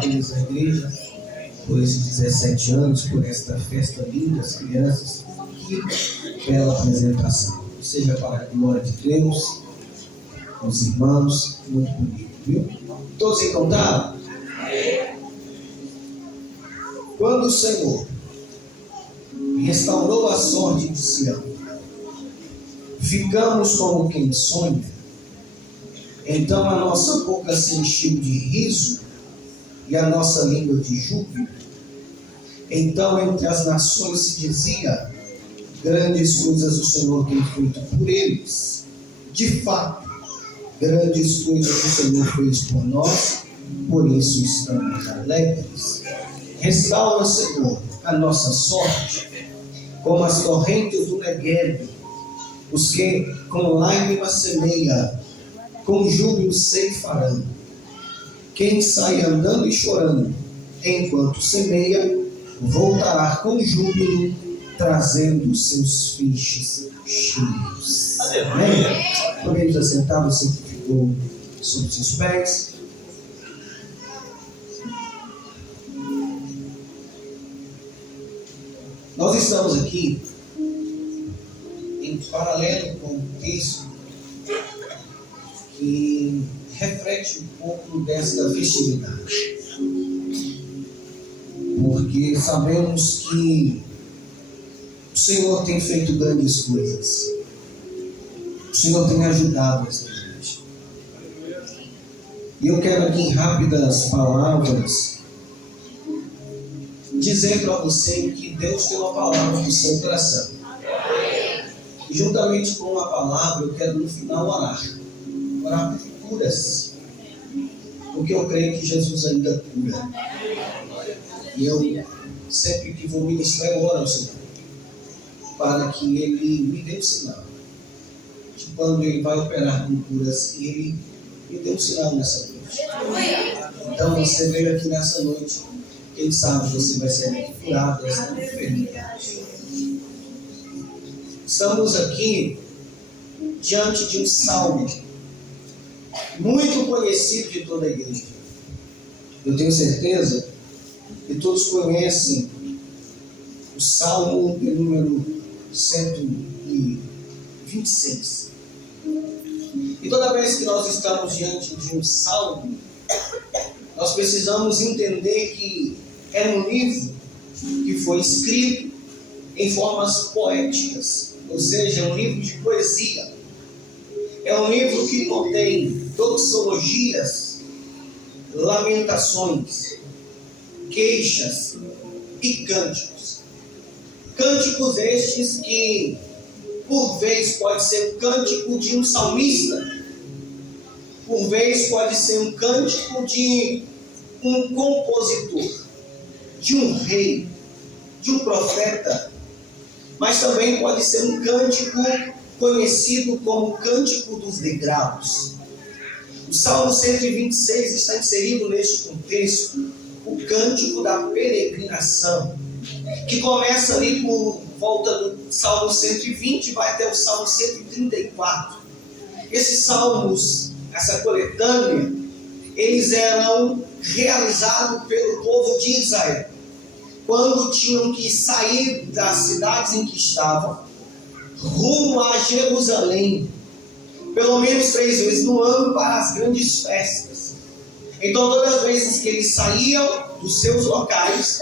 parabenizo a igreja por esses 17 anos, por esta festa linda, as crianças. Que bela apresentação. Seja para a glória de Deus, os irmãos, muito bonito, viu? Todos encontraram? Quando o Senhor restaurou a sorte de Sião, ficamos como quem sonha. Então a nossa boca se encheu de riso e a nossa língua de júbilo. Então entre as nações se dizia: grandes coisas o Senhor tem feito por eles. De fato, grandes coisas o Senhor fez por nós, por isso estamos alegres. Restaura, Senhor, a nossa sorte, como as torrentes do Negueb. Os que com lágrimas semeia, com júbilo ceifarão. Quem sai andando e chorando, enquanto semeia, voltará com júbilo, trazendo seus feixes cheios. Amém? Podemos assentar, você que ficou sobre seus pés. Nós estamos aqui em paralelo com o texto que reflete um pouco desta festividade, porque sabemos que o Senhor tem feito grandes coisas, o Senhor tem ajudado essa gente, e eu quero aqui em rápidas palavras dizer para você que Deus tem uma palavra no seu coração. E juntamente com a palavra, eu quero no final orar por curas, porque eu creio que Jesus ainda cura. E eu sempre que vou ministrar, eu oro ao Senhor, para que Ele me dê um sinal de quando Ele vai operar com curas, e Ele me dê um sinal nessa noite. Então você veio aqui nessa noite, quem sabe você vai ser curado dessa enfermidade. Estamos aqui diante de um salmo muito conhecido de toda a igreja. Eu tenho certeza que todos conhecem o salmo de número 126. E toda vez que nós estamos diante de um salmo, nós precisamos entender que é um livro que foi escrito em formas poéticas, ou seja, é um livro de poesia. É um livro que contém doxologias, lamentações, queixas e cânticos. Cânticos estes que, por vez, pode ser um cântico de um salmista, por vez pode ser um cântico de um compositor, de um rei, de um profeta, mas também pode ser um cântico conhecido como Cântico dos Degraus. O Salmo 126 está inserido neste contexto, o Cântico da Peregrinação, que começa ali por volta do Salmo 120 e vai até o Salmo 134. Esses salmos, essa coletânea, eles eram realizados pelo povo de Israel, quando tinham que sair das cidades em que estavam, rumo a Jerusalém, pelo menos 3 vezes no ano, para as grandes festas. Então, todas as vezes que eles saíam dos seus locais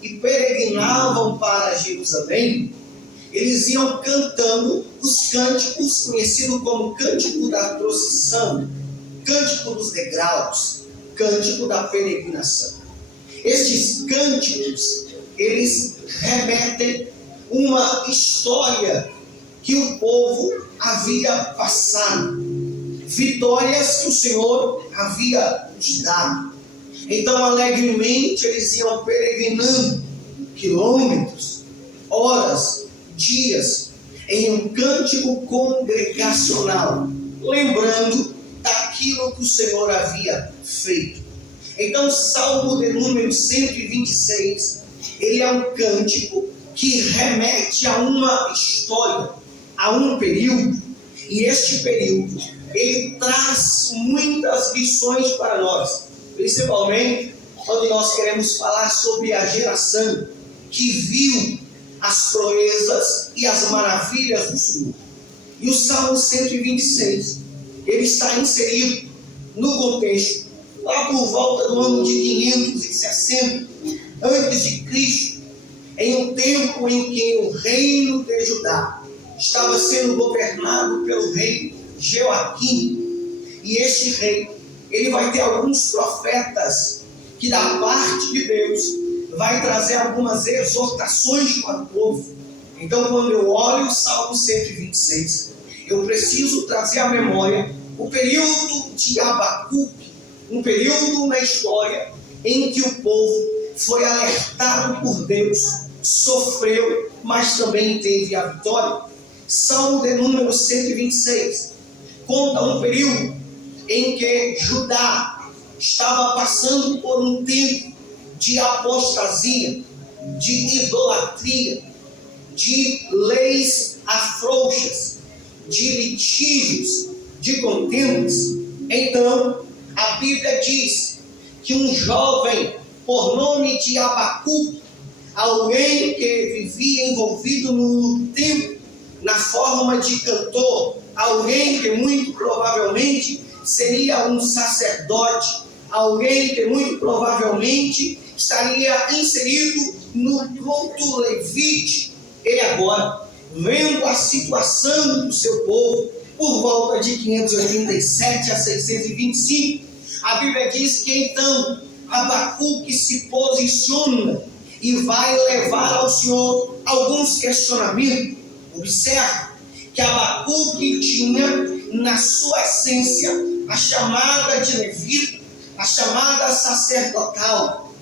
e peregrinavam para Jerusalém, eles iam cantando os cânticos conhecidos como Cântico da Procissão, Cântico dos Degraus, Cântico da Peregrinação. Estes cânticos, eles remetem uma história que o povo havia passado, vitórias que o Senhor havia lhes dado. Então, alegremente, eles iam peregrinando quilômetros, horas, dias, em um cântico congregacional, lembrando daquilo que o Senhor havia feito. Então, o Salmo de número 126, ele é um cântico que remete a uma história, a um período, e este período, ele traz muitas lições para nós, principalmente onde nós queremos falar sobre a geração que viu as proezas e as maravilhas do Senhor. E o Salmo 126, ele está inserido no contexto, lá por volta do ano de 560 antes de Cristo, em um tempo em que o reino de Judá estava sendo governado pelo rei Joaquim. E este rei, ele vai ter alguns profetas que da parte de Deus vai trazer algumas exortações para o povo. Então, quando eu olho o Salmo 126, eu preciso trazer à memória o período de Abacuque, um período na história em que o povo foi alertado por Deus, sofreu, mas também teve a vitória. Salmo de número 126 conta um período em que Judá estava passando por um tempo de apostasia, de idolatria, de leis afrouxas, de litígios, de contendas. Então, a Bíblia diz que um jovem por nome de Abacuque, alguém que vivia envolvido no tempo, na forma de cantor, alguém que muito provavelmente seria um sacerdote, alguém que muito provavelmente estaria inserido no culto levítico. Ele agora, vendo a situação do seu povo, por volta de 587 a 625, a Bíblia diz que então Abacuque se posiciona e vai levar ao Senhor alguns questionamentos. Observe que Abacuque tinha na sua essência a chamada de levita, a chamada sacerdotal.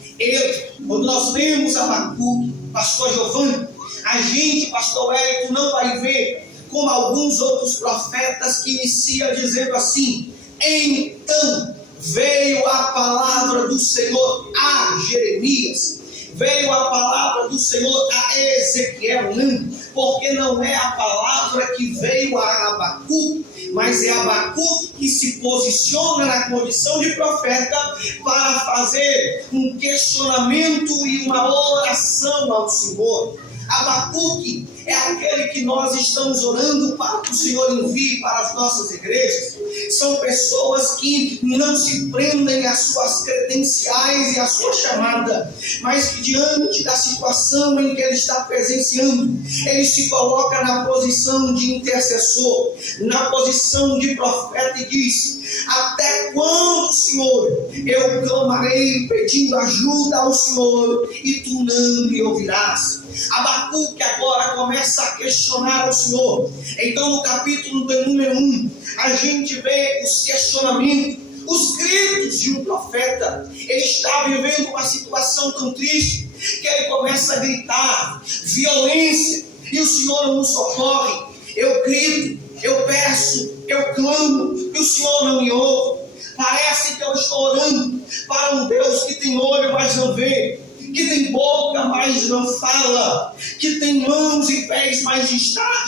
Quando nós lemos Abacuque, pastor Giovanni, a gente, pastor Wellington, não vai ver como alguns outros profetas que iniciam dizendo assim: então veio a palavra do Senhor a Jeremias, veio a palavra do Senhor a Ezequiel. Não, porque não é a palavra que veio a Abacuque, mas é Abacuque que se posiciona na condição de profeta para fazer um questionamento e uma oração ao Senhor. Abacuque é aquele que nós estamos orando para que o Senhor envie para as nossas igrejas. São pessoas que não se prendem às suas credenciais e à sua chamada, mas que diante da situação em que ele está presenciando, ele se coloca na posição de intercessor, na posição de profeta e diz: até quando, Senhor, eu clamarei pedindo ajuda ao Senhor e tu não me ouvirás? Abacuque agora começa a questionar ao Senhor. Então, no capítulo de número 1, a gente vê os questionamentos, os gritos de um profeta. Ele está vivendo uma situação tão triste que ele começa a gritar violência, e o Senhor não nos socorre. Eu grito, eu peço, eu clamo, e o Senhor não me ouve. Parece que eu estou orando para um Deus que tem olho, mas não vê, que tem boca, mas não fala, que tem mãos e pés, mas está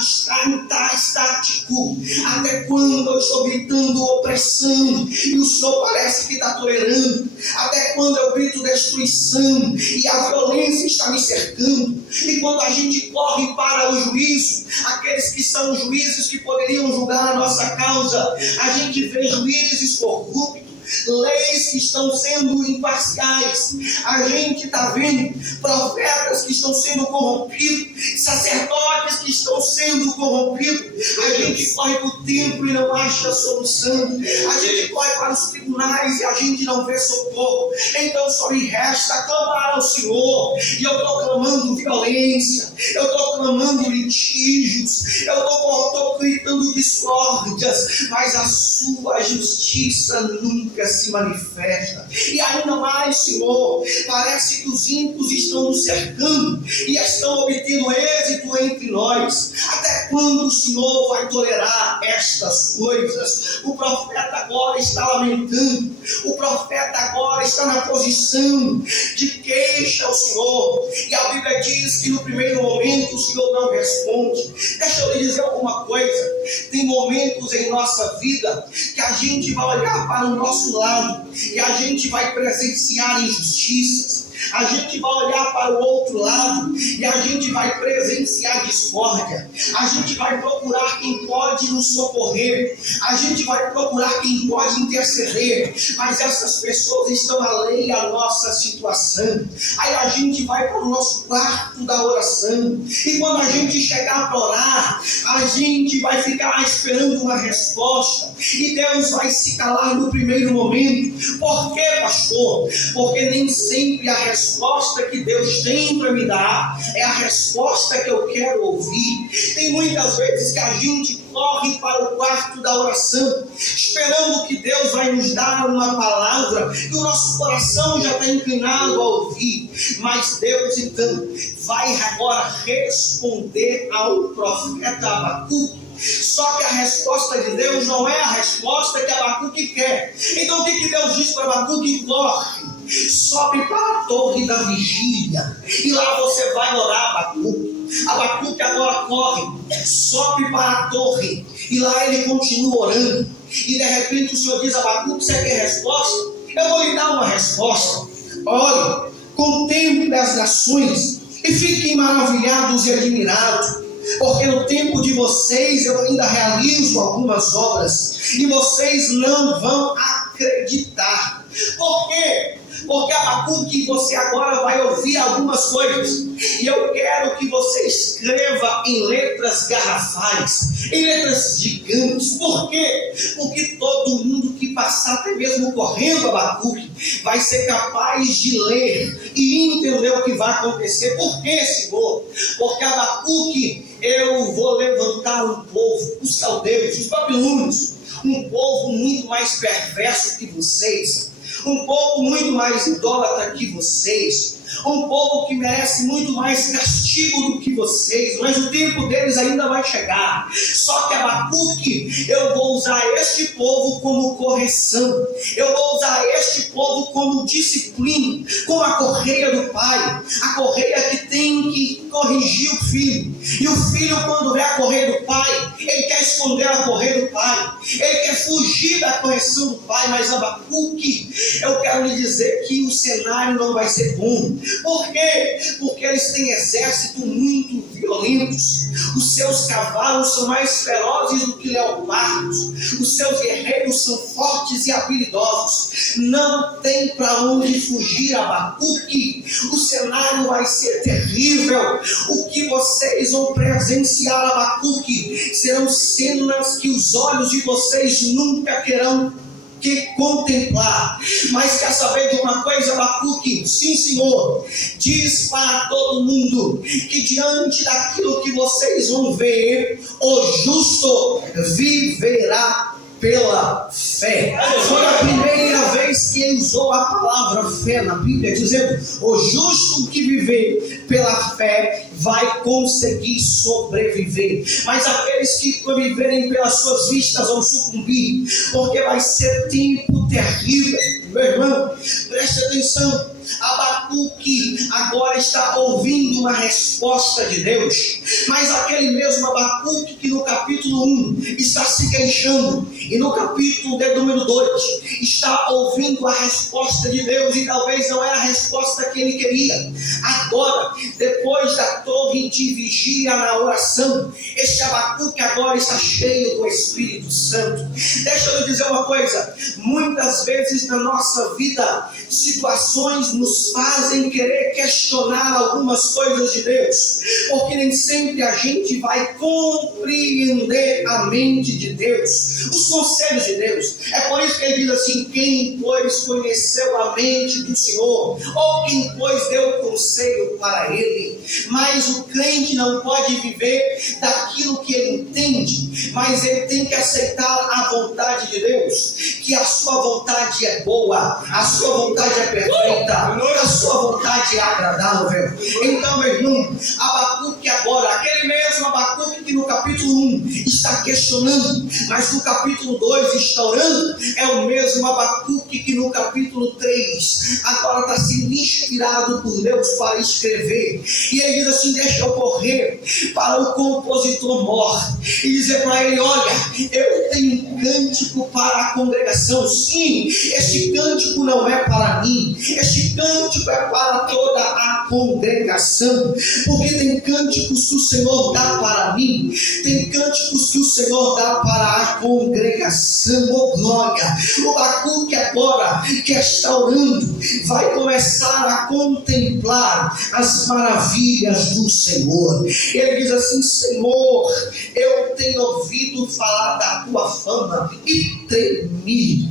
estático. Até quando eu estou gritando opressão e o Senhor parece que está tolerando? Até quando eu grito destruição e a violência está me cercando? E quando a gente corre para o juízo, aqueles que são os juízes que poderiam julgar a nossa causa, a gente vê juízes corruptos, leis que estão sendo imparciais, a gente está vendo profetas que estão sendo corrompidos, sacerdotes que estão sendo corrompidos. A gente corre para o templo e não acha solução, a gente corre para os tribunais e a gente não vê socorro. Então só me resta clamar ao Senhor, e eu estou clamando violência, eu estou clamando litígios, eu estou gritando discórdias, mas a sua justiça nunca se manifesta. E ainda mais, Senhor, parece que os ímpios estão nos cercando e estão obtendo êxito entre nós. Até quando o Senhor vai tolerar estas coisas? O profeta agora está lamentando, o profeta agora está na posição de queixa ao Senhor, e a Bíblia diz que no primeiro momento o Senhor não responde. Deixa eu lhe dizer alguma coisa: tem momentos em nossa vida que a gente vai olhar para o nosso lado e a gente vai presenciar injustiças, a gente vai olhar para o outro lado e a gente vai presenciar discórdia, a gente vai procurar quem pode nos socorrer, a gente vai procurar quem pode interceder, mas essas pessoas estão além da nossa situação. Aí a gente vai para o nosso quarto da oração, e quando a gente chegar para orar, a gente vai ficar esperando uma resposta, e Deus vai se calar no primeiro momento. Por quê, pastor? Porque nem sempre a resposta que Deus tem para me dar é a resposta que eu quero ouvir. Tem muitas vezes que a gente corre para o quarto da oração, esperando que Deus vai nos dar uma palavra que o nosso coração já está inclinado a ouvir, mas Deus então vai agora responder ao profeta Abacuque. Só que a resposta de Deus não é a resposta que Abacuque quer. Então o que Deus diz para Abacuque? Corre, sobe para a torre da vigília, e lá você vai orar, Abacuque. Abacuque agora corre, sobe para a torre, e lá ele continua orando. E de repente o Senhor diz: Abacuque, você quer resposta? Eu vou lhe dar uma resposta. Olhe, contemple as nações e fiquem maravilhados e admirados, porque no tempo de vocês eu ainda realizo algumas obras e vocês não vão acreditar. Por quê? Porque Abacuque, você agora vai ouvir algumas coisas, e eu quero que você escreva em letras garrafais, em letras gigantes. Por quê? Porque todo mundo que passar, até mesmo correndo Abacuque, vai ser capaz de ler e entender o que vai acontecer. Por quê, Senhor? Porque Abacuque, eu vou levantar um povo, os caldeus, os babilônios, um povo muito mais perverso que vocês, um povo muito mais idólatra que vocês, um povo que merece muito mais castigo do que vocês, mas o tempo deles ainda vai chegar. Só que Abacuque, eu vou usar este povo como correção, eu vou usar este povo como disciplina, como a correia do pai, a correia que tem que corrigir o filho, e o filho, quando vê a correia do pai, ele quer esconder a correia do pai, ele quer fugir da correção do pai. Mas Abacuque, eu quero lhe dizer que o cenário não vai ser bom. Por quê? Porque eles têm exércitos muito violentos, os seus cavalos são mais ferozes do que leopardos, os seus guerreiros são fortes e habilidosos, não tem para onde fugir, Abacuque. O cenário vai ser terrível. O que vocês vão presenciar, Abacuque, serão cenas que os olhos de vocês nunca terão que contemplar. Mas quer saber de uma coisa, Abacuque? Sim, Senhor. Diz para todo mundo que diante daquilo que vocês vão ver, o justo viverá pela fé. Foi a primeira vez que ele usou a palavra fé na Bíblia, dizendo: o justo que viver pela fé vai conseguir sobreviver. Mas aqueles que viverem pelas suas vistas vão sucumbir, porque vai ser tempo terrível. Meu irmão, preste atenção. Abacuque agora está ouvindo uma resposta de Deus, mas aquele mesmo Abacuque que no capítulo 1 está se queixando, e no capítulo de número 2 está ouvindo a resposta de Deus, e talvez não é a resposta que ele queria. Agora, depois da torre de vigia na oração, este Abacuque agora está cheio do Espírito Santo. Deixa eu lhe dizer uma coisa: muitas vezes na nossa vida, situações nos fazem querer questionar algumas coisas de Deus, porque nem sempre a gente vai compreender a mente de Deus, os conselhos de Deus. É por isso que ele diz assim: quem pois conheceu a mente do Senhor, ou quem pois deu conselho para ele? mas o crente não pode viver daquilo que ele entende, mas ele tem que aceitar a vontade de Deus, que a sua vontade é boa, a sua vontade é perfeita, a sua vontade é agradável. Então, meu irmão, Abacuque agora, aquele mesmo Abacuque que no capítulo 1 está questionando, mas no capítulo 2 está orando, é o mesmo Abacuque que no capítulo 3 agora está sendo inspirado por Deus para escrever. E ele diz assim: deixa eu correr para o compositor mor e dizer para ele: olha, eu tenho um cântico para a congregação. Sim, este cântico não é para mim, este cântico é para toda a congregação, porque tem cânticos que o Senhor dá para mim, tem cânticos que o Senhor dá para a congregação. Oh glória! O Abacuque agora que está orando vai começar a contemplar as maravilhas do Senhor. Ele diz assim: Senhor, eu tenho ouvido falar da tua fama e tremi.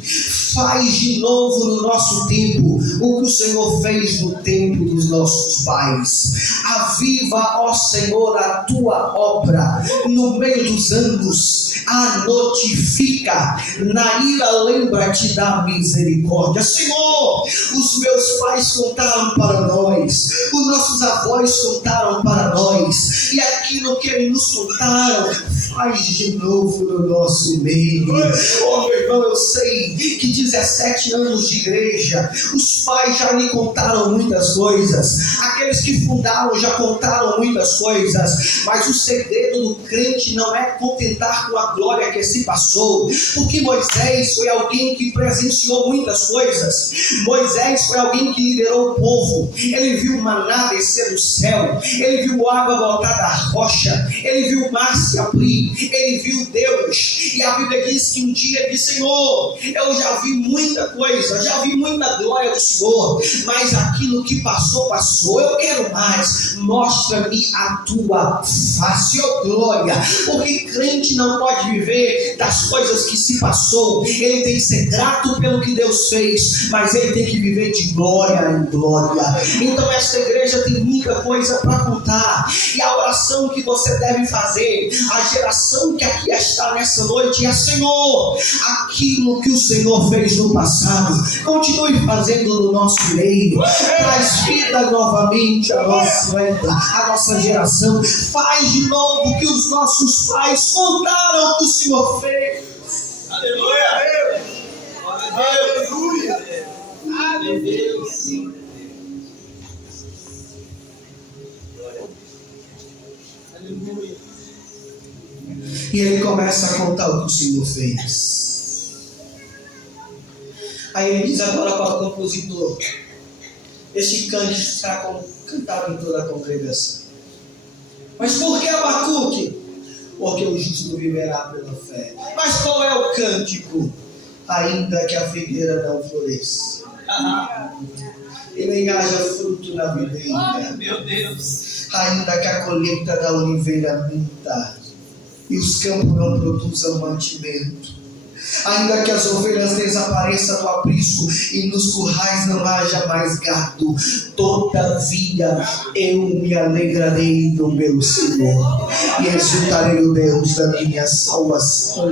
Faz de novo no nosso tempo o que o Senhor fez no tempo dos nossos pais. Aviva, ó Senhor, a tua obra no meio dos anos. A notifica, na ira lembra-te da misericórdia. Senhor, os meus pais contaram para nós, os nossos avós contaram para nós, e aquilo que eles nos contaram, faz de novo no nosso meio. Oh meu irmão, eu sei que 17 anos de igreja, os pais já lhe contaram muitas coisas, aqueles que fundaram já contaram muitas coisas, mas o segredo do crente não é contentar com a glória que se passou, porque Moisés foi alguém que presenciou muitas coisas. Moisés foi alguém que liderou o povo, ele viu o maná descer do céu, ele viu água voltar da rocha, ele viu o mar se abrir, ele viu Deus. E a Bíblia diz que um dia ele disse: Senhor, eu já vi muita coisa, já vi muita glória do Senhor, mas aquilo que passou, eu quero mais. Mostra-me a tua face, ó glória. Porque crente não pode viver das coisas que se passou, ele tem que ser grato pelo que Deus fez, mas ele tem que viver de glória em glória. Então esta igreja tem muita coisa para contar, e a oração que você deve fazer, a geração que aqui está nessa noite, é: Senhor, aquilo que o Senhor fez no passado, continue fazendo no nosso meio, traz vida novamente à nossa geração, faz de novo o que os nossos pais contaram que o Senhor fez. Aleluia! Aleluia! Aleluia! Aleluia! E ele começa a contar o que o Senhor fez. Aí ele diz agora para o compositor: este cântico será cantado em toda a congregação. Mas por que Abacuque? Porque o justo viverá pela fé. Mas qual é o cântico? Ainda que a figueira não floresça, e nem haja fruto na videira, meu Deus, ainda que a colheita da oliveira minta, e os campos não produzam mantimento, ainda que as ovelhas desapareçam do aprisco e nos currais não haja mais gado, todavia eu me alegrarei no meu Senhor e exultarei o Deus da minha salvação.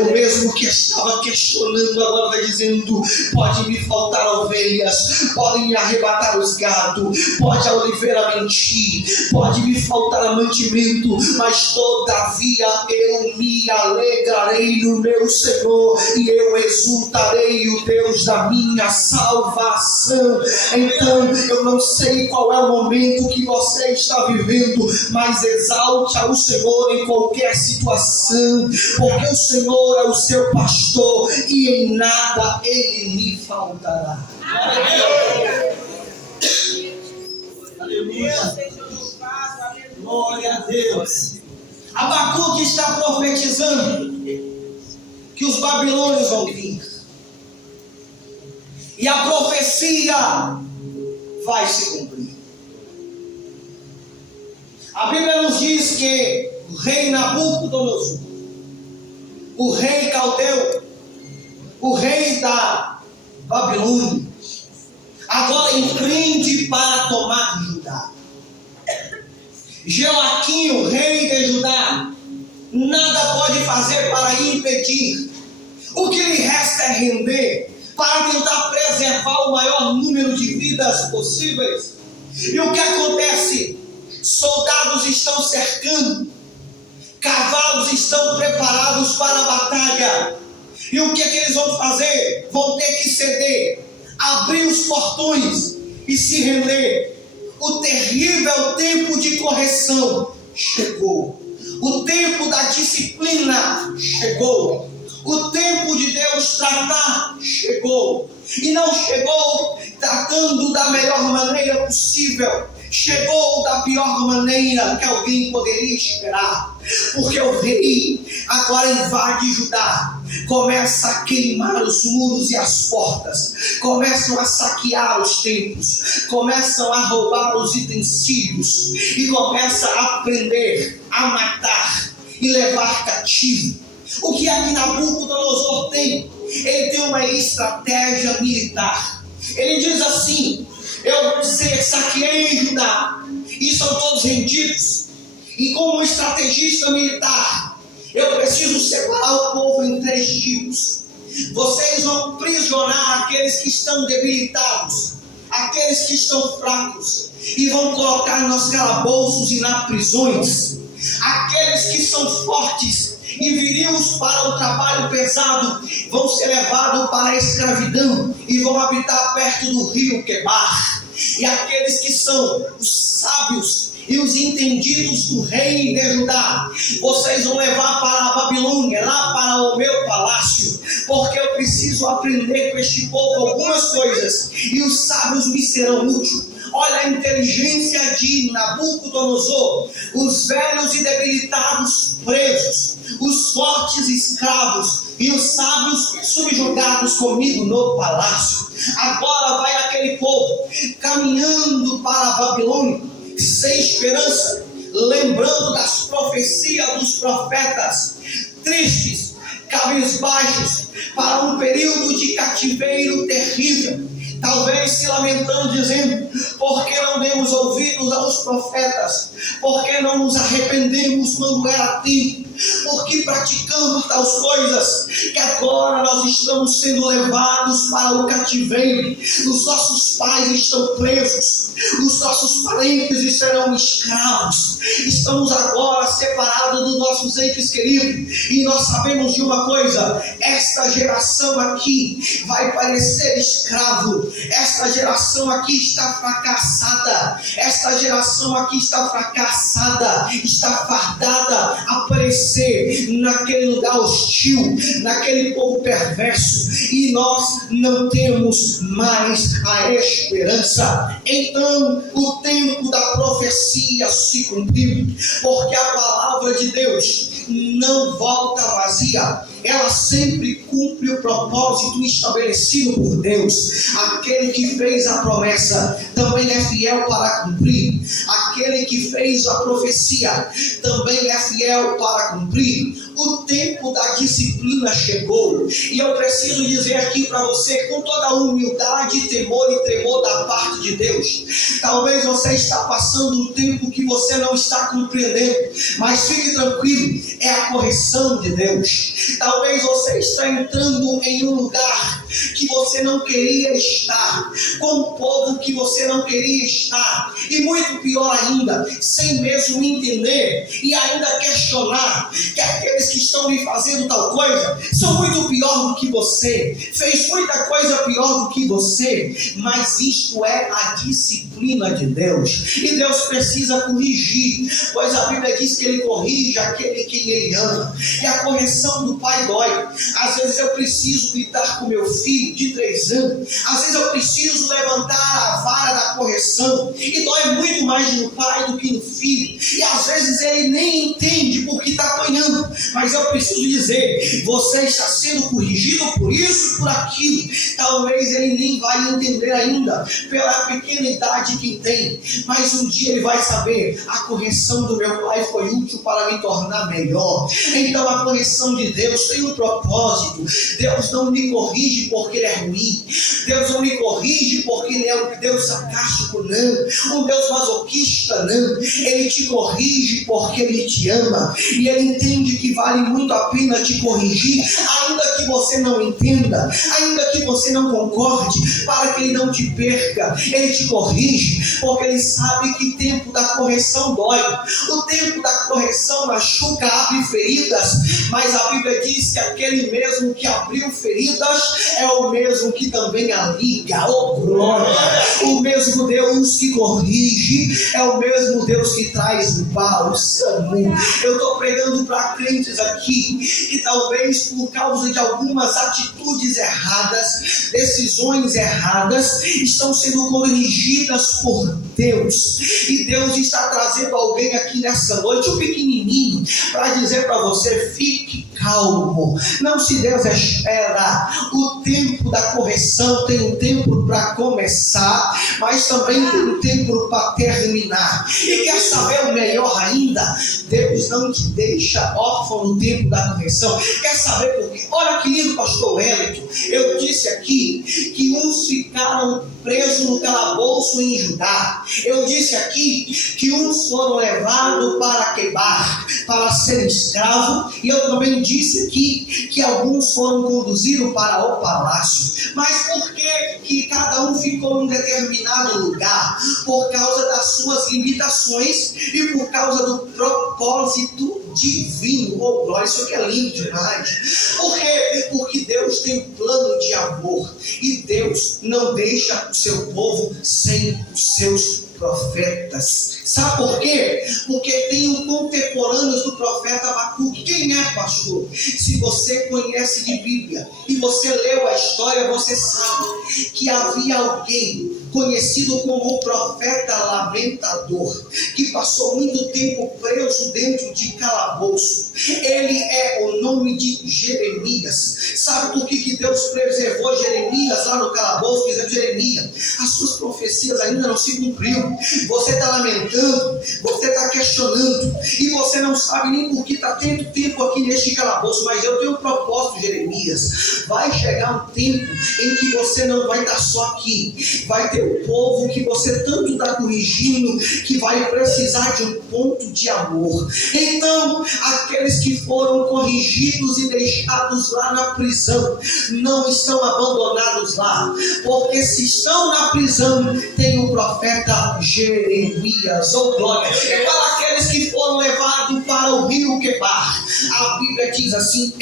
O mesmo que estava questionando agora está dizendo: pode me faltar ovelhas, podem me arrebatar os gados, pode a oliveira mentir, pode me faltar mantimento, mas todavia eu me alegrarei no meu Senhor e eu exultarei o Deus da minha salvação. Então eu não sei qual é o momento que você está vivendo, mas exalte ao Senhor em qualquer situação, porque o Senhor é o seu pastor e em nada ele lhe faltará. Aleluia! Glória a Deus. Abacuque está profetizando que os babilônios vão vir, e a profecia vai se cumprir. A Bíblia nos diz que o rei Nabucodonosor, o rei caldeu, o rei da Babilônia, agora empreende para tomar Judá. Joaquim, o rei de Judá, nada pode fazer para impedir. O que lhe resta é render para tentar preservar o maior número de vidas possíveis. E o que acontece? Soldados estão cercando, cavalos estão preparados para a batalha. E o que é que eles vão fazer? Vão ter que ceder, abrir os portões e se render. O terrível tempo de correção chegou. O tempo da disciplina chegou. O tempo de Deus tratar chegou. E não chegou tratando da melhor maneira possível. Chegou da pior maneira que alguém poderia esperar. Porque o rei agora invade Judá. Começa a queimar os muros e as portas. Começam a saquear os templos. Começam a roubar os utensílios. E começa a prender, a matar e levar cativo. O que é que Nabucodonosor tem? Ele tem uma estratégia militar. Ele diz assim: eu saqueei Judá e são todos rendidos. E como estrategista militar, eu preciso separar o povo em 3 tipos. Vocês vão aprisionar aqueles que estão debilitados, aqueles que estão fracos, e vão colocar nos calabouços e nas prisões. Aqueles que são fortes e virios para o trabalho pesado vão ser levados para a escravidão e vão habitar perto do rio Quebar. E aqueles que são os sábios e os entendidos do rei de Judá, vocês vão levar para a Babilônia, lá para o meu palácio, porque eu preciso aprender com este povo algumas coisas, e os sábios me serão úteis. Olha a inteligência de Nabucodonosor: os velhos e debilitados presos, os fortes escravos e os sábios subjugados comigo no palácio. Agora vai aquele povo caminhando para a Babilônia, sem esperança, lembrando das profecias dos profetas, tristes, cabisbaixos, para um período de cativeiro terrível. Talvez se lamentando, dizendo: por que não demos ouvidos aos profetas? Por que não nos arrependemos quando era tempo? Por que praticamos tais coisas que agora nós estamos sendo levados para o cativeiro? Os nossos pais estão presos, os nossos parentes serão escravos, estamos agora separados dos nossos entes queridos, e nós sabemos de uma coisa: esta geração aqui vai parecer escravo, esta geração aqui está fracassada, esta geração aqui está fracassada, está fardada a perecer naquele lugar hostil, naquele povo perverso, e nós não temos mais a esperança. Então o tempo da profecia se cumpriu, porque a palavra de Deus não volta vazia, ela sempre cumpre o propósito estabelecido por Deus. Aquele que fez a promessa também é fiel para cumprir. Aquele que fez a profecia também é fiel para cumprir. O tempo da disciplina chegou, e eu preciso dizer aqui para você, com toda a humildade, temor e tremor da parte de Deus: talvez você está passando um tempo que você não está compreendendo, mas fique tranquilo, é a correção de Deus. Talvez você está entrando em um lugar que você não queria estar, com um povo que você não queria estar, e muito pior ainda, sem mesmo entender e ainda questionar que aqueles que estão lhe fazendo tal coisa são muito pior do que você, fez muita coisa pior do que você. Mas isto é a disciplina de Deus, e Deus precisa corrigir, pois a Bíblia diz que Ele corrige aquele que Ele ama, e a correção do pai dói. Às vezes eu preciso gritar com meu filho de 3 anos, às vezes eu preciso levantar a vara da correção, e dói muito mais no pai do que no filho, e às vezes ele nem entende porque está apanhando, mas eu preciso dizer, você está sendo corrigido por isso, por aquilo. Talvez ele nem vai entender ainda, pela pequena idade que tem, mas um dia ele vai saber, a correção do meu pai foi útil para me tornar melhor. Então a correção de Deus tem um propósito. Deus não me corrige porque ele é ruim, Deus não me corrige porque ele é um Deus sarcástico, não, um Deus masoquista, não. Ele te corrige porque ele te ama, e ele entende que vale muito a pena te corrigir, ainda que você não entenda, ainda que você não concorde, para que ele não te perca. Ele te corrige porque ele sabe que o tempo da correção dói, o tempo da correção machuca, abre feridas, mas a Bíblia diz que aquele mesmo que abriu feridas é o mesmo que também aliga. Oh glória! O mesmo Deus que corrige é o mesmo Deus que traz bálsamo. Eu estou pregando para crentes aqui que talvez por causa de algumas atitudes erradas, decisões erradas, estão sendo corrigidas por Deus, e Deus está trazendo alguém aqui nessa noite, um pequenininho, para dizer para você: fique calmo, não se desespera. O tempo da correção tem um tempo para começar, mas também tem um tempo para terminar. E quer saber o melhor ainda? Deus não te deixa órfão no tempo da correção. Quer saber por quê? Olha que lindo, pastor Wellington. Eu disse aqui que uns ficaram presos no calabouço em Judá. Eu disse aqui que uns foram levados para Quebar, para ser escravo. E eu também disse aqui que alguns foram conduzidos para o palácio. Mas por que cada um ficou em um determinado lugar? Por causa das suas limitações e por causa do propósito divino. Oh glória, isso aqui é lindo demais. Por quê? Porque Deus tem um plano de amor, e Deus não deixa o seu povo sem os seus profetas. Sabe por quê? Porque tem um contemporâneo do profeta Abacuque. Quem é, pastor? Se você conhece de Bíblia e você leu a história, você sabe que havia alguém conhecido como o profeta lamentador, que passou muito tempo preso dentro de calabouço. Ele é o nome de Jeremias. Sabe por que Deus preservou Jeremias lá no calabouço? Dizendo: Jeremias, as suas profecias ainda não se cumpriram. Você está lamentando, você está questionando, e você não sabe nem por que está tendo tempo aqui neste calabouço. Mas eu tenho um propósito, Jeremias. Vai chegar um tempo em que você não vai estar só aqui. Vai ter o povo que você tanto está corrigindo, que vai precisar de um ponto de amor. Então, aqueles que foram corrigidos e deixados lá na prisão, não estão abandonados lá, porque se estão na prisão, tem o profeta Jeremias. Oh glória! E para aqueles que foram levados para o rio Quebar, a Bíblia diz assim: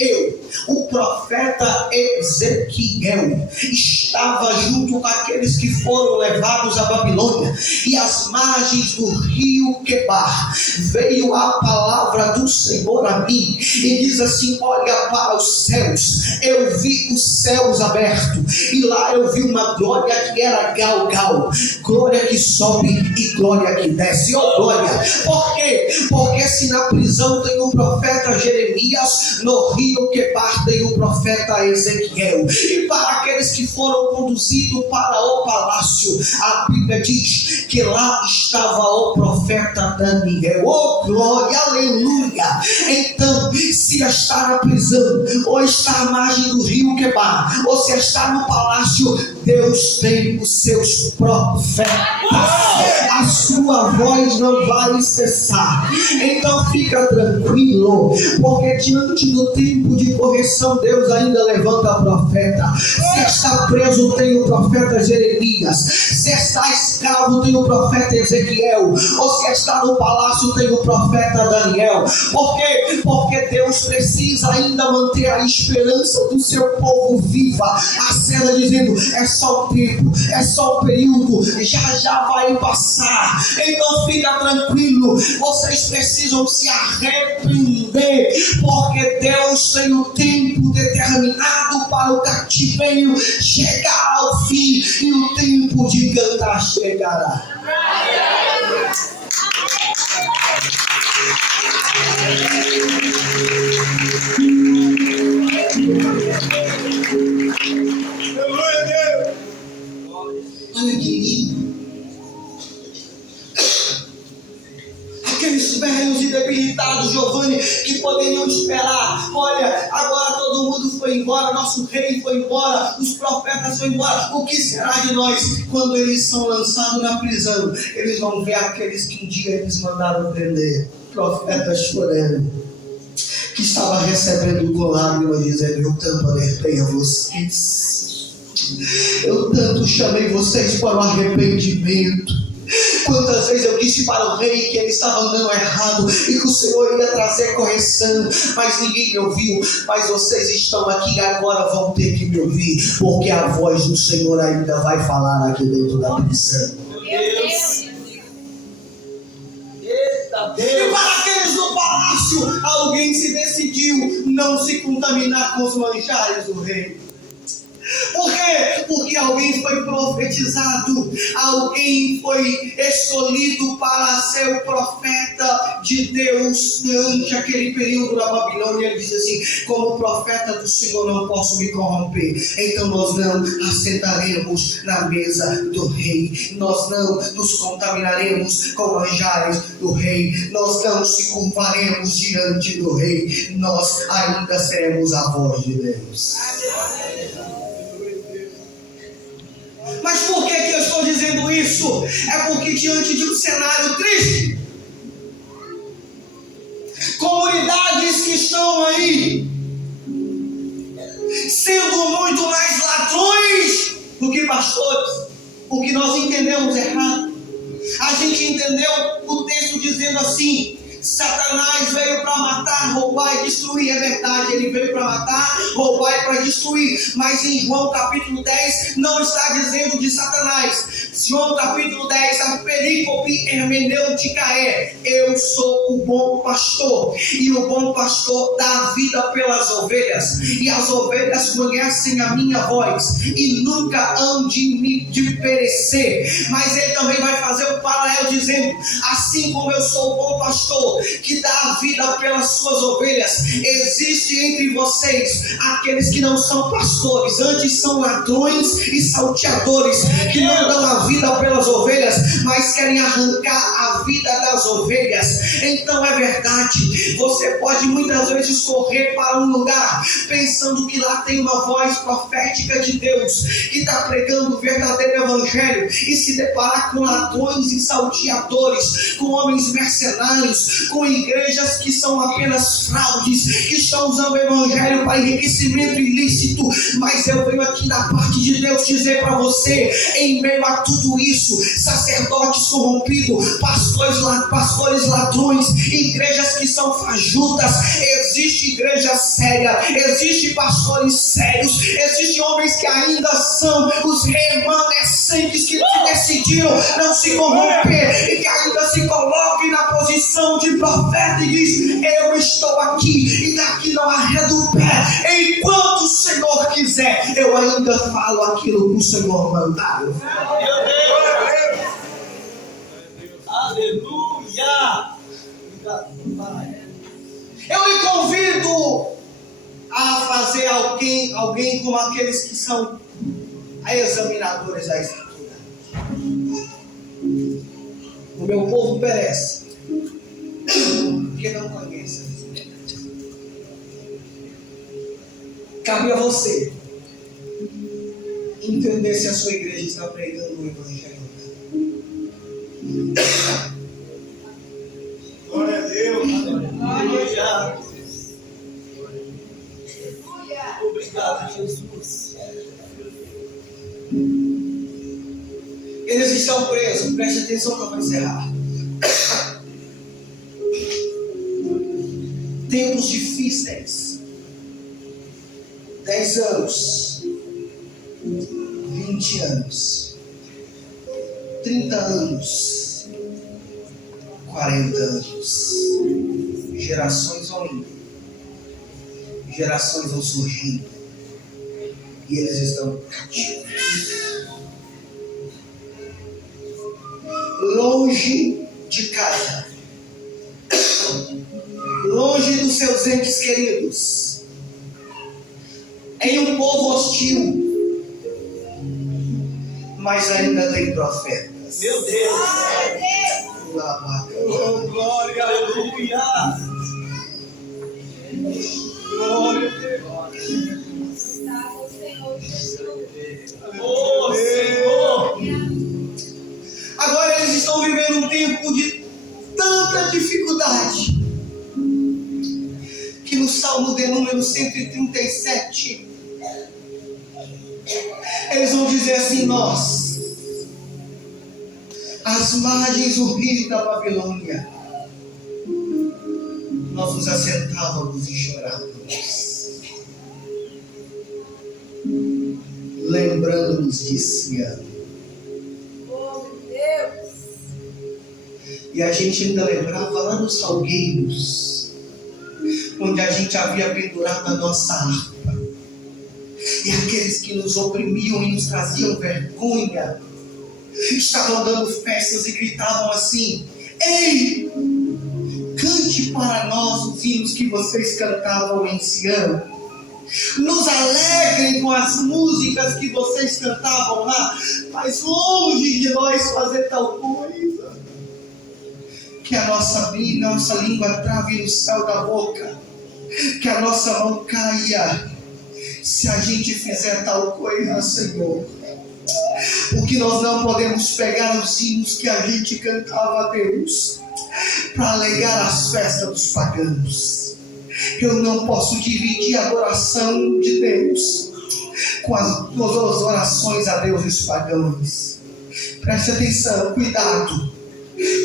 o profeta Ezequiel estava junto com aqueles que foram levados à Babilônia, e às margens do rio Quebar veio a palavra do Senhor a mim, e diz assim: olha para os céus. Eu vi os céus abertos, e lá eu vi uma glória que era Galgal, glória que sobe e glória que desce. Oh glória! Por quê? Porque se na prisão tem o profeta Jeremias, no rio Quebar tem o profeta Ezequiel. E para aqueles que foram conduzidos para o palácio, a Bíblia diz que lá estava o profeta Daniel. Oh glória, aleluia! Então, se está na prisão, ou está à margem do rio Quebar, ou se está no palácio, Deus tem os seus profetas. A sua voz não vai cessar. Então fica tranquilo, porque diante do tempo de correção, Deus ainda levanta profeta. Se está preso, tem o profeta Jeremias. Se está escravo, tem o profeta Ezequiel. Ou se está no palácio, tem o profeta Daniel. Por quê? Porque Deus precisa ainda manter a esperança do seu povo viva, acesa, dizendo: é só um tempo, é só um período, já vai passar. Então fica tranquilo, vocês precisam se arrepender, porque Deus tem um tempo determinado para o cativeiro chegar ao fim, e o tempo de cantar chegará. Olha que lindo. Aqueles velhos e debilitados, Giovanni, que poderiam esperar. Olha, agora todo mundo foi embora, nosso rei foi embora, os profetas foram embora. O que será de nós quando eles são lançados na prisão? Eles vão ver aqueles que um dia eles mandaram prender, profetas chorando, que estava recebendo com lágrimas, dizendo: eu tanto alertei a vocês, eu tanto chamei vocês para o arrependimento. Quantas vezes eu disse para o rei que ele estava andando errado e que o Senhor ia trazer correção, mas ninguém me ouviu. Mas vocês estão aqui e agora vão ter que me ouvir, porque a voz do Senhor ainda vai falar aqui dentro da prisão. Meu Deus. E para aqueles do palácio, alguém se decidiu não se contaminar com os manjares do rei. Por quê? Porque alguém foi profetizado, alguém foi escolhido para ser o profeta de Deus durante aquele período da Babilônia. Ele diz assim: como profeta do Senhor não posso me corromper, então nós não assentaremos na mesa do rei, nós não nos contaminaremos com manjares do rei, nós não nos curvaremos diante do rei, nós ainda seremos a voz de Deus. Mas por que eu estou dizendo isso? É porque diante de um cenário triste, comunidades que estão aí sendo muito mais ladrões do que pastores, porque nós entendemos errado. A gente entendeu o texto dizendo assim: Satanás veio para matar, roubar e destruir. É verdade, ele veio para matar, roubar e para destruir. Mas em João capítulo 10 não está dizendo de Satanás. João capítulo 10, a perícope hermenêutica é: eu sou o bom pastor, e o bom pastor dá a vida pelas ovelhas, e as ovelhas conhecem a minha voz e nunca hão de perecer. Mas ele também vai fazer o paralelo dizendo: assim como eu sou o bom pastor que dá a vida pelas suas ovelhas, existe entre vocês aqueles que não são pastores, antes são ladrões e salteadores, que não dão a vida pelas ovelhas, mas querem arrancar a vida das ovelhas. Então é verdade, você pode muitas vezes correr para um lugar pensando que lá tem uma voz profética de Deus que está pregando o verdadeiro evangelho, e se deparar com ladrões e salteadores, com homens mercenários, com igrejas que são apenas fraudes, que estão usando o evangelho para enriquecimento ilícito. Mas eu venho aqui da parte de Deus dizer para você, em meio a tudo isso, sacerdotes corrompidos, pastores ladrões, igrejas que são fajutas, existe igreja séria, existe pastores sérios, existem homens que ainda são os remanescentes que decidiram não se corromper e que ainda se colocam na posição de profeta e diz: eu estou aqui e daqui não arredo o pé, enquanto o Senhor quiser, eu ainda falo aquilo que o Senhor mandar. Meu Deus. Aleluia. Eu lhe convido a fazer alguém como aqueles que são examinadores da Escritura. O meu povo perece porque não conhece a Escritura. Cabe a você entender se a sua igreja está pregando o evangelho. Glória a Deus. Aleluia. Obrigado, Jesus. Eles estão presos, preste atenção que eu vou encerrar. Tempos difíceis. 10 anos, 20 anos, 30 anos, 40 anos. Gerações vão indo, gerações vão surgindo, e eles estão cativos, longe de casa, meus entes queridos, em um povo hostil, mas ainda tem profetas. Meu Deus. Oh, Glória, aleluia. Glória a Deus. Oh, Senhor. Agora eles estão vivendo um tempo de tanta dificuldade que no Salmo de número 137 eles vão dizer assim: nós, às margens do rio da Babilônia, nós nos assentávamos e chorávamos, lembrando-nos de Sião. E a gente ainda lembrava lá nos salgueiros, onde a gente havia pendurado a nossa harpa. E aqueles que nos oprimiam e nos traziam vergonha estavam dando festas e gritavam assim: ei, cante para nós os hinos que vocês cantavam em Sião. Nos alegrem com as músicas que vocês cantavam lá. Mas longe de nós fazer tal coisa, que a nossa língua trave no céu da boca, que a nossa mão caia, se a gente fizer tal coisa, Senhor. Porque nós não podemos pegar os hinos que a gente cantava a Deus para alegar as festas dos pagãos. Eu não posso dividir a adoração de Deus com as orações a deuses pagãos. Preste atenção, cuidado,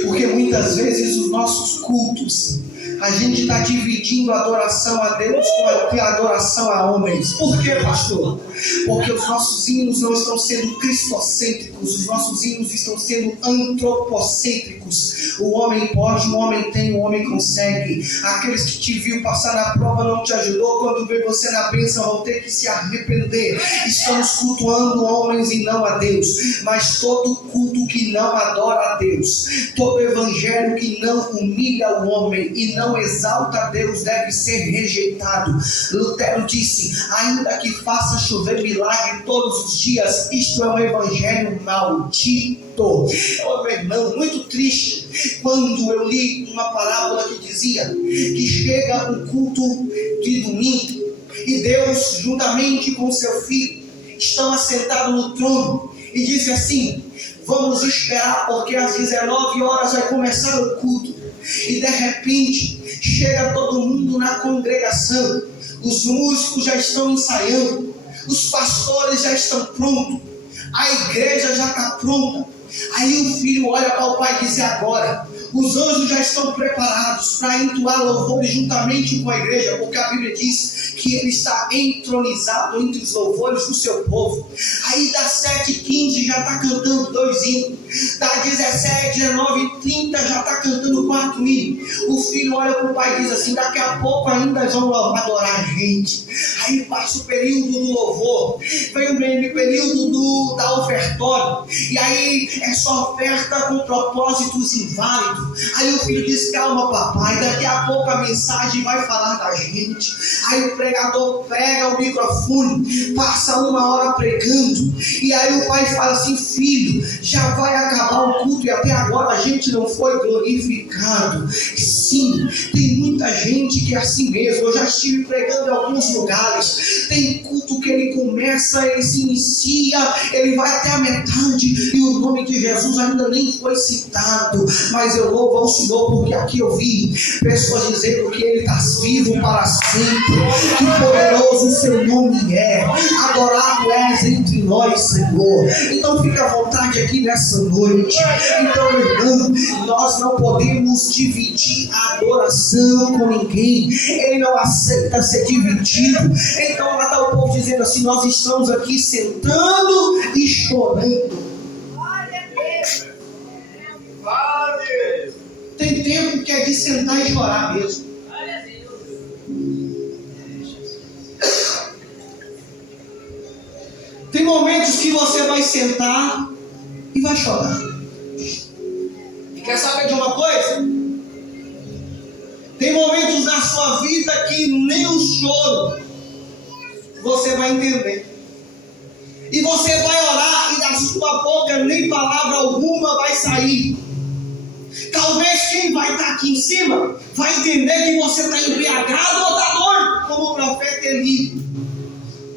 porque muitas vezes os nossos cultos, a gente está dividindo a adoração a Deus com a adoração a homens. Por quê, pastor? Porque os nossos hinos não estão sendo cristocêntricos, os nossos hinos estão sendo antropocêntricos. O homem pode, o homem tem, o homem consegue. Aqueles que te viram passar na prova não te ajudou, quando vê você na bênção vão ter que se arrepender. Estamos cultuando homens e não a Deus. Mas todo culto que não adora a Deus, todo evangelho que não humilha o homem e não exalta a Deus deve ser rejeitado. Lutero disse: ainda que faça chover milagre todos os dias, isto é um evangelho maldito. Oh, meu irmão, muito triste quando eu li uma parábola que dizia que chega um culto de domingo e Deus, juntamente com seu filho, estão assentados no trono e disse assim: vamos esperar, porque às 19 horas vai começar o culto. E de repente chega todo mundo na congregação, os músicos já estão ensaiando, os pastores já estão prontos, a igreja já está pronta. Aí o filho olha para o pai e diz: agora os anjos já estão preparados para entoar louvores juntamente com a igreja, porque a Bíblia diz que ele está entronizado entre os louvores do seu povo. Aí das 7h15 já está cantando 2 hinos, das 17, 19h30 já está cantando 4 hinos. O filho olha para o pai e diz assim: daqui a pouco ainda vão adorar a gente. Aí passa o período do louvor, vem o período da ofertório, e aí é só oferta com propósitos inválidos. Aí o filho diz: calma papai, daqui a pouco a mensagem vai falar da gente. Aí o pregador pega o microfone, passa 1 hora pregando, e aí o pai fala assim: filho, já vai acabar o culto e até agora a gente não foi glorificado. Sim, tem muita gente que é assim mesmo. Eu já estive pregando em alguns lugares, tem culto que ele começa, ele se inicia, ele vai até a metade e o nome de Jesus ainda nem foi citado, mas eu louvo ao Senhor, porque aqui eu vi pessoas dizendo que ele está vivo para sempre, que poderoso o seu nome é, adorado és entre nós, Senhor. Então fica à vontade aqui nessa noite. Então, meu irmão, nós não podemos dividir a adoração com ninguém, ele não aceita ser dividido. Então lá está o povo dizendo assim: nós estamos aqui sentando e chorando. Tem tempo que é de sentar e chorar mesmo. Tem momentos que você vai sentar e vai chorar. E quer saber de uma coisa? Tem momentos na sua sua vida que nem o choro você vai entender. E você vai orar e da sua boca nem palavra alguma vai sair. Talvez quem vai estar aqui em cima vai entender que você está embriagado ou está doido, como o profeta Eli.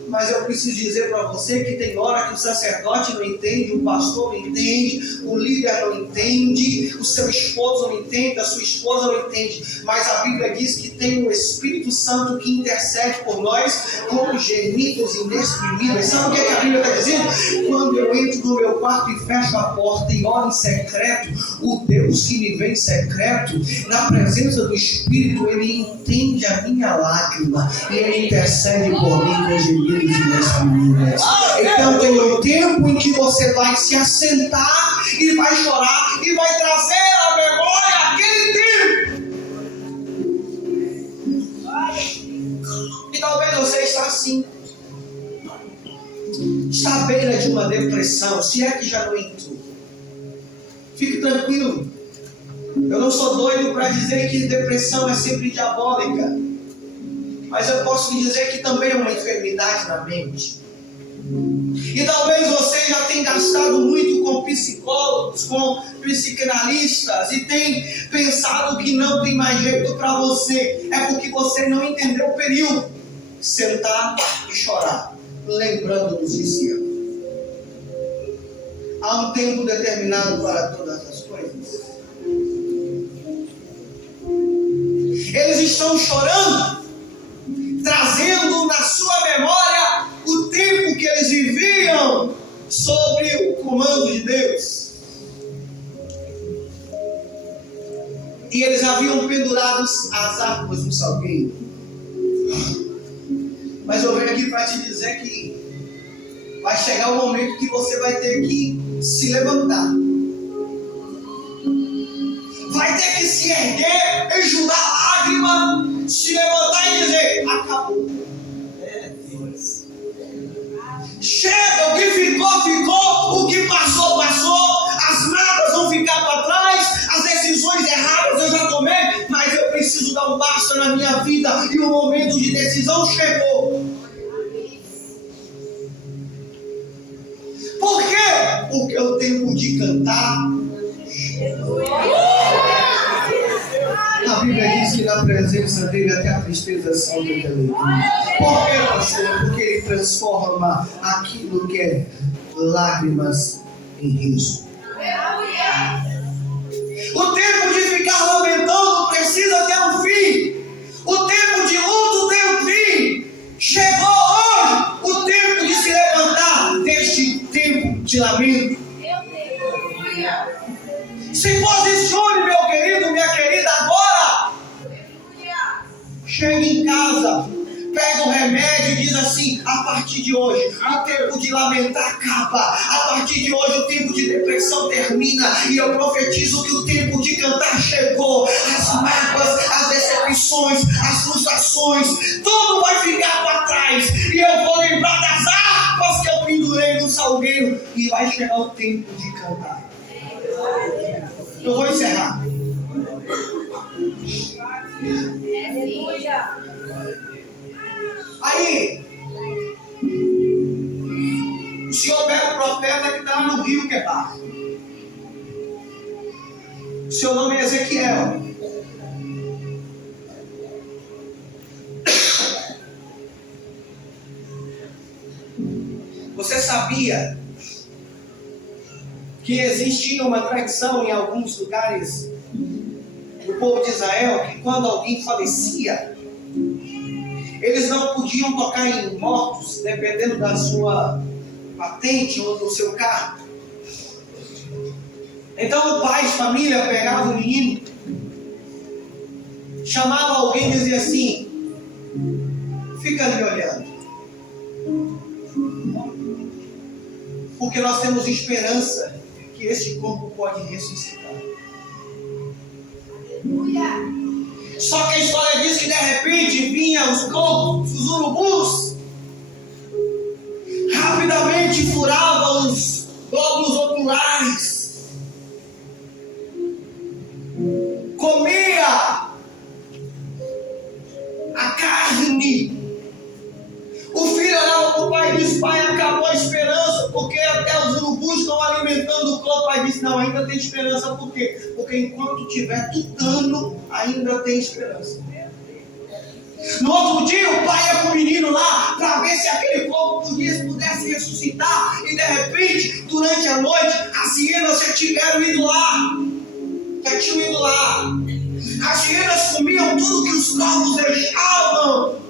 Mas eu preciso dizer para você que tem hora que o sacerdote não entende, o pastor não entende, o líder não entende, o seu esposo não entende, a sua esposa não entende. Mas a Bíblia diz que tem o Espírito Santo que intercede por nós com gemidos inexprimíveis. Sabe o que a Bíblia está dizendo? Quando eu entro no meu quarto e fecho a porta e oro em secreto, o Deus que me vê em secreto, na presença do Espírito, Ele entende a minha lágrima e Ele intercede por mim com gemidos inexprimíveis. Então tem um tempo em que você vai se assentar e vai chorar e vai trazer à memória aquele tempo. E talvez você está assim, está à beira de uma depressão, se é que já não entrou. Fique tranquilo. Eu não sou doido para dizer que depressão é sempre diabólica. Mas eu posso lhe dizer que também é uma enfermidade na mente. E talvez você já tenha gastado muito com psicólogos, com psicanalistas e tem pensado que não tem mais jeito para você. É porque você não entendeu o período. Sentar e chorar, lembrando dos discípulos. Há um tempo determinado para todas as coisas. Eles estão chorando, trazendo na sua memória o tempo que eles viviam sobre o comando de Deus. E eles haviam pendurado as harpas no salgueiro. Mas eu venho aqui para te dizer que vai chegar o momento que você vai ter que se levantar. Vai ter que se erguer, enxugar a lágrima, se levantar e dizer: acabou. Chega, o que ficou, ficou, o que passou, passou, as mágoas vão ficar para trás, as decisões erradas eu já tomei, mas eu preciso dar um basta na minha vida e o momento de decisão chegou. Por quê? Porque o tempo de cantar chegou. A Bíblia diz que na presença dele até a tristeza salta de alegria. Por que, pastor? Porque ele transforma aquilo que é lágrimas em riso. O tempo de ficar lamentando precisa ter um fim. O tempo de luto tem um fim. Chegou hoje o tempo de se levantar deste tempo de lamento. Se posicione, meu querido, minha querida, agora. Chega em casa, pega o remédio e diz assim: a partir de hoje o tempo de lamentar acaba, a partir de hoje o tempo de depressão termina, e eu profetizo que o tempo de cantar chegou. As mágoas, as decepções, as frustrações, tudo vai ficar para trás, e eu vou lembrar das harpas que eu pendurei no salgueiro, e vai chegar o tempo de cantar. Eu vou encerrar. Aí, o Senhor pega o profeta que está no rio Quebar. O seu nome é Ezequiel. Você sabia que existia uma tradição em alguns lugares do povo de Israel que quando alguém falecia, eles não podiam tocar em mortos, dependendo da sua patente ou do seu carro. Então o pai de família pegava o menino, chamava alguém e dizia assim: fica ali olhando, porque nós temos esperança que este corpo pode ressuscitar. Só que a história diz que de repente vinham os corpos, os urubus, rapidamente furavam os glóbulos oculares, comia Porque enquanto tiver tutano, ainda tem esperança. No outro dia, o pai ia com o menino lá para ver se aquele corpo pudesse ressuscitar. E de repente, durante a noite, as hienas já tiveram ido lá. Já tinham ido lá. As hienas comiam tudo que os corpos deixavam.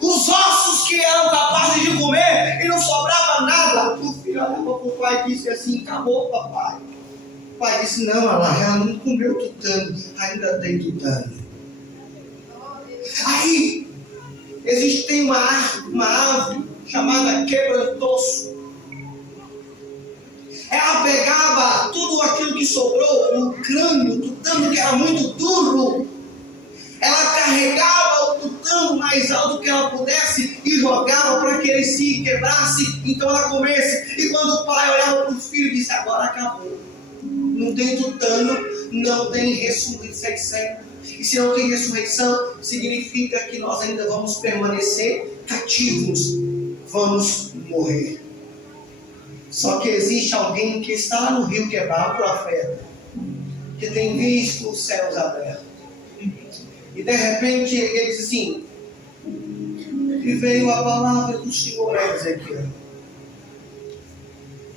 Os ossos que eram capazes de comer e não sobrava nada. O filho olhava para o pai e disse assim: acabou, papai. O pai disse: não, ela não comeu tutano, ainda tem tutano. Aí, tem uma ave chamada quebrantoço. Ela pegava tudo aquilo que sobrou, o crânio, o tutano que era muito duro. Ela carregava o tutano mais alto que ela pudesse e jogava para que ele se quebrasse, então ela comesse. E quando o pai olhava para o filho, disse: agora acabou. Não tem tutano, não tem ressurreição. E se não tem ressurreição, significa que nós ainda vamos permanecer cativos, vamos morrer. Só que existe alguém que está no rio Quebar, o profeta, que tem visto os céus abertos. E de repente ele diz assim: e veio a palavra do Senhor a Ezequiel.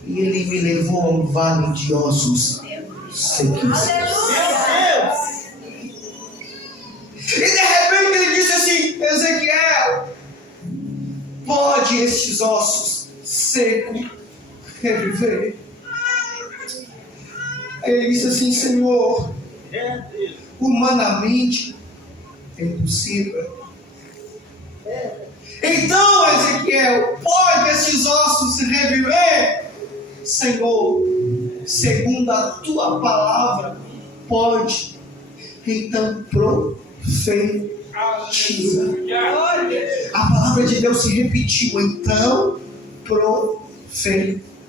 E ele me levou a um vale de ossos secos. E de repente ele disse assim: Ezequiel, pode estes ossos secos reviver? Aí ele disse assim: Senhor, humanamente é impossível. Então, Ezequiel, pode estes ossos reviver? Senhor, segundo a tua palavra, pode. Então profetiza. A palavra de Deus se repetiu. Então profetiza.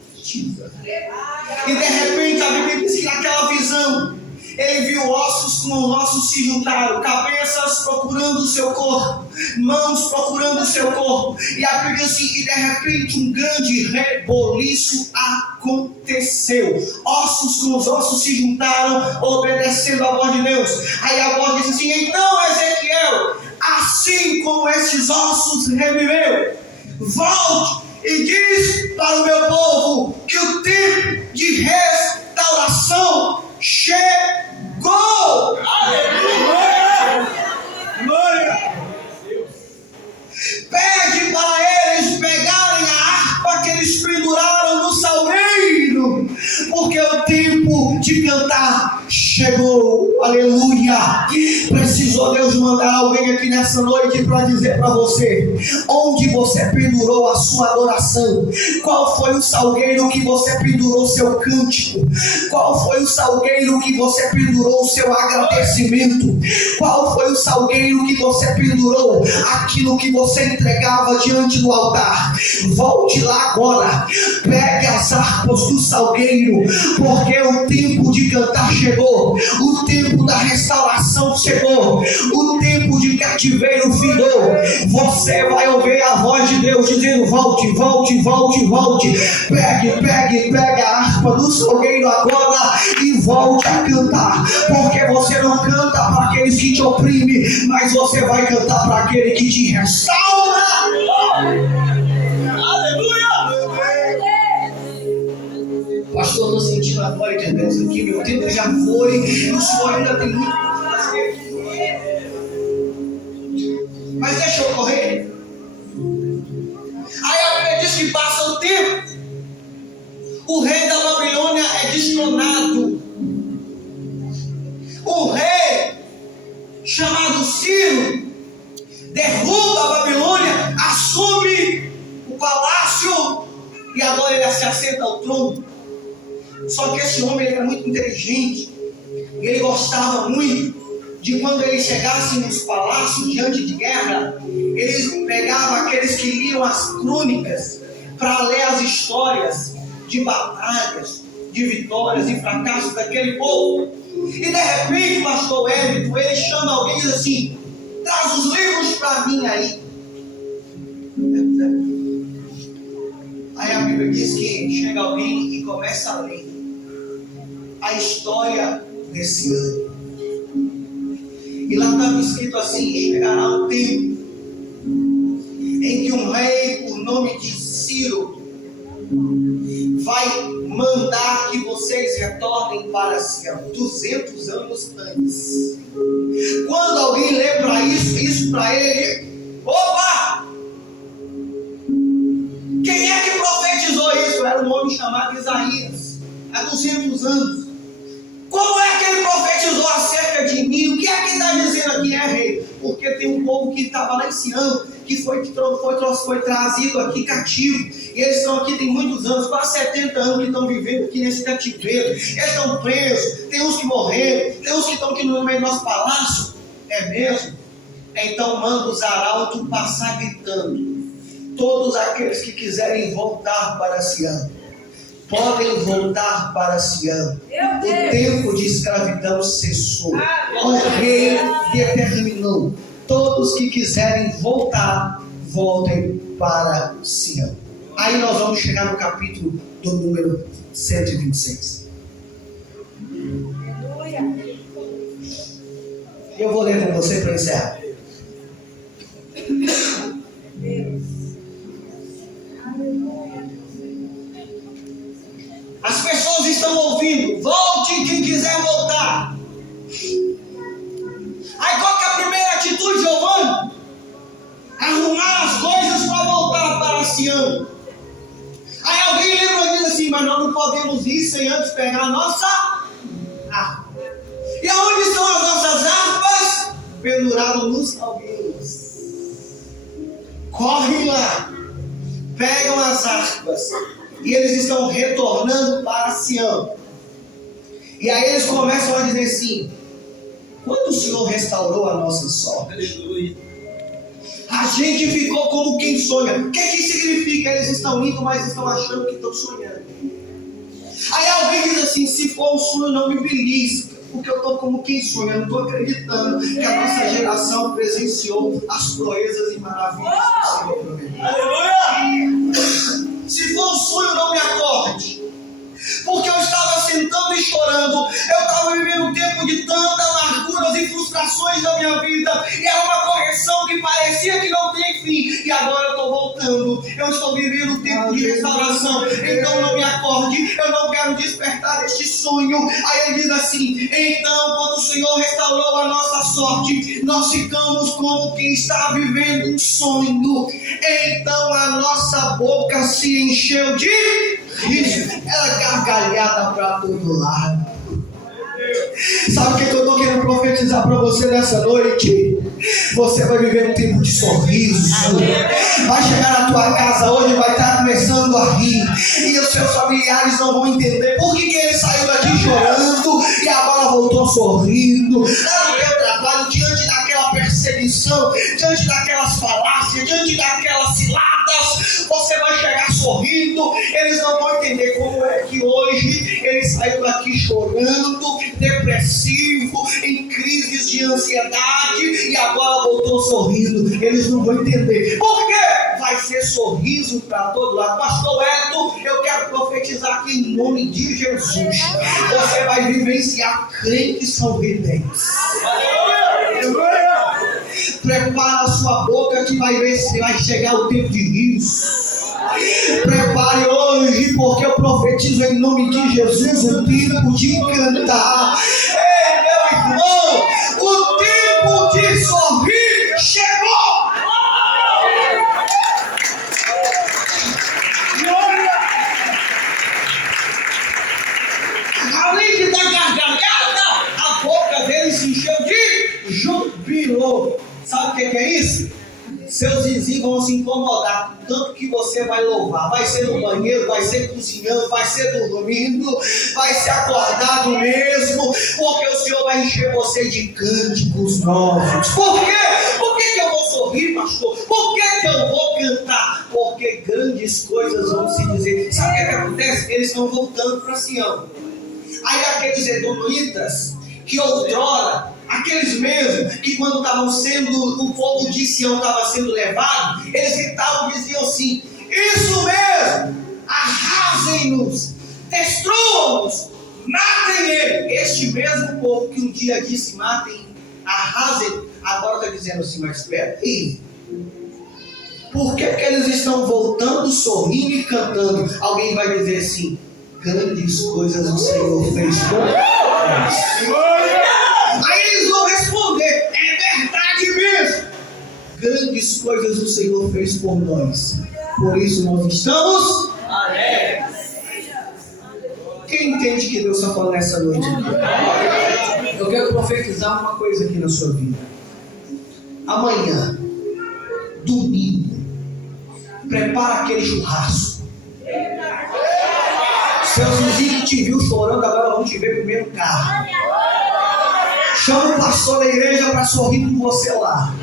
E de repente a Bíblia diz que naquela visão ele viu ossos com os ossos se juntaram, cabeças procurando o seu corpo, mãos procurando o seu corpo. E a Bíblia diz assim: e de repente um grande reboliço aconteceu. Ossos com os ossos se juntaram, obedecendo a voz de Deus. Aí a voz disse assim: então, Ezequiel, assim como esses ossos reviveu, volte e diz para o meu povo que o tempo de restauração chegou. Aleluia! Glória! Pede para eles pegarem a harpa que eles penduraram no salgueiro, porque o tempo de cantar chegou. Aleluia! Precisou Deus mandar alguém aqui nessa noite para dizer para você onde você pendurou a sua adoração. Qual foi o salgueiro que você pendurou seu cântico? Qual foi o salgueiro que você pendurou o seu agradecimento? Qual foi o salgueiro que você pendurou aquilo que você entregava diante do altar? Volte lá agora, pegue as harpas do salgueiro, porque o tempo de cantar chegou, o tempo da restauração chegou, o tempo de cativeiro findou. Você vai ouvir a voz de Deus dizendo: volte, volte, volte, volte. Pegue a harpa do salgueiro agora e volte a cantar, porque você não canta para aqueles que te oprimem, mas você vai cantar para aquele que te restaura. Aleluia! Pastor, estou sentindo a glória de Deus aqui, meu tempo já foi, e o Senhor ainda tem muito para fazer. Mas deixa eu correr. Aí a Bíblia diz que passa o tempo, o rei da Babilônia é destronado. O rei chamado Ciro derruba a Babilônia, assume o palácio e agora ele se assenta ao trono. Só que esse homem ele era muito inteligente e ele gostava muito de quando ele chegasse nos palácios diante de guerra, eles pegavam aqueles que liam as crônicas para ler as histórias de batalhas, de vitórias e fracassos daquele povo. E de repente, pastor Ébito, ele chama alguém e diz assim: traz os livros para mim aí. Aí a Bíblia diz que chega alguém e começa a ler. a história desse ano. E lá estava escrito assim: chegará um tempo em que um rei, por nome de Ciro, vai mandar que vocês retornem para Sião 200 anos antes. Quando alguém lê para isso para ele, opa! Quem é que profetizou isso? Era um homem chamado Isaías, há 200 anos. Como é que ele profetizou acerca de mim? O que é que está dizendo aqui, rei? Porque tem um povo que estava lá em Sião, que foi trazido aqui cativo. E eles estão aqui tem muitos anos, quase 70 anos que estão vivendo aqui nesse cativeiro. Eles estão presos, tem uns que morreram, tem uns que estão aqui no meio do nosso palácio. É mesmo? Então manda os arautos passar gritando: todos aqueles que quiserem voltar para Sião, podem voltar para Sião. O tempo de escravidão cessou. O rei determinou: todos que quiserem voltar, voltem para Sião. Aí nós vamos chegar no capítulo do número 126. Eu vou ler com você para encerrar. As pessoas estão ouvindo: volte quem quiser voltar. Aí qual que é a primeira atitude, Giovanni? Arrumar as coisas para voltar para Sião. Aí alguém lembra e diz assim: mas nós não podemos ir sem antes pegar a nossa harpa. E aonde estão as nossas harpas? Penduradas nos salgueiros. Correm lá, pegam as harpas, e eles estão retornando para Sião. E aí eles começam a dizer assim: quando o Senhor restaurou a nossa sorte, a gente ficou como quem sonha. O que significa? Eles estão indo, mas estão achando que estão sonhando. Aí alguém diz assim: se for um sonho, não me belisca, porque eu estou como quem sonha. Eu não estou acreditando que a nossa geração presenciou as proezas e maravilhas do Senhor prometeu. Aleluia! Se for um sonho, não me acorde, porque eu estava sentando e chorando. Eu estava vivendo um tempo de tantas amarguras e frustrações da minha vida, e era uma correção que parecia que não tem fim, e agora eu estou voltando. Eu estou vivendo um tempo de restauração, então não me acorde, eu não quero despertar este sonho. Aí ele diz assim: então quando o Senhor restaurou a nossa sorte, nós ficamos como quem está vivendo um sonho. Então a nossa boca se encheu de riso, ela gargalhada para todo lado. Sabe o que eu estou querendo profetizar para você nessa noite? Você vai viver um tempo de sorriso. Vai chegar na tua casa hoje e vai estar começando a rir, e os seus familiares não vão entender por que ele saiu daqui chorando e agora voltou sorrindo. Lá no teu trabalho, diante daquela perseguição, diante daquelas falácias, diante daquelas ciladas, você vai chegar sorrindo. Eles não vão entender como é que hoje ele saiu daqui chorando, depressivo, em crises de ansiedade, e agora voltou sorrindo. Eles não vão entender. Por quê? Vai ser sorriso para todo lado. Pastor Eto, eu quero profetizar aqui em nome de Jesus: você vai vivenciar crentes sorridentes. Prepara a sua boca, que vai ver se vai chegar o tempo de riso. Prepare hoje, porque eu profetizo em nome de Jesus o tempo de cantar. Ei, meu irmão, o tempo de sorrir chegou. Além de dar gargalhada, a boca dele se encheu de júbilo. Sabe o que é isso? Seus vizinhos vão se incomodar, tanto que você vai louvar. Vai ser no banheiro, vai ser cozinhando, vai ser dormindo, vai ser acordado mesmo, porque o Senhor vai encher você de cânticos novos. Por quê? Por que eu vou sorrir, pastor? Por que eu vou cantar? Porque grandes coisas vão se dizer. Sabe o que acontece? Eles estão voltando para Sião. Aí aqueles edomitas que outrora, aqueles mesmos que quando estavam sendo, o povo de Sião estava sendo levado, eles gritavam e diziam assim: isso mesmo, arrasem-nos, destruam-nos, matem ele. Este mesmo povo que um dia disse matem, arrasem, agora está dizendo assim, mas espera aí. Por que eles estão voltando, sorrindo e cantando? Alguém vai dizer assim, grandes coisas o Senhor fez por nós. Aí eles vão responder, é verdade mesmo. Grandes coisas o Senhor fez por nós. Por isso nós estamos alegres. Quem entende que Deus está falando nessa noite aqui? Eu quero profetizar uma coisa aqui na sua vida. Amanhã, domingo, prepara aquele churrasco. Seus vizinhos que te viu chorando agora vão te ver primeiro carro. Chama o pastor da igreja para sorrir com você lá.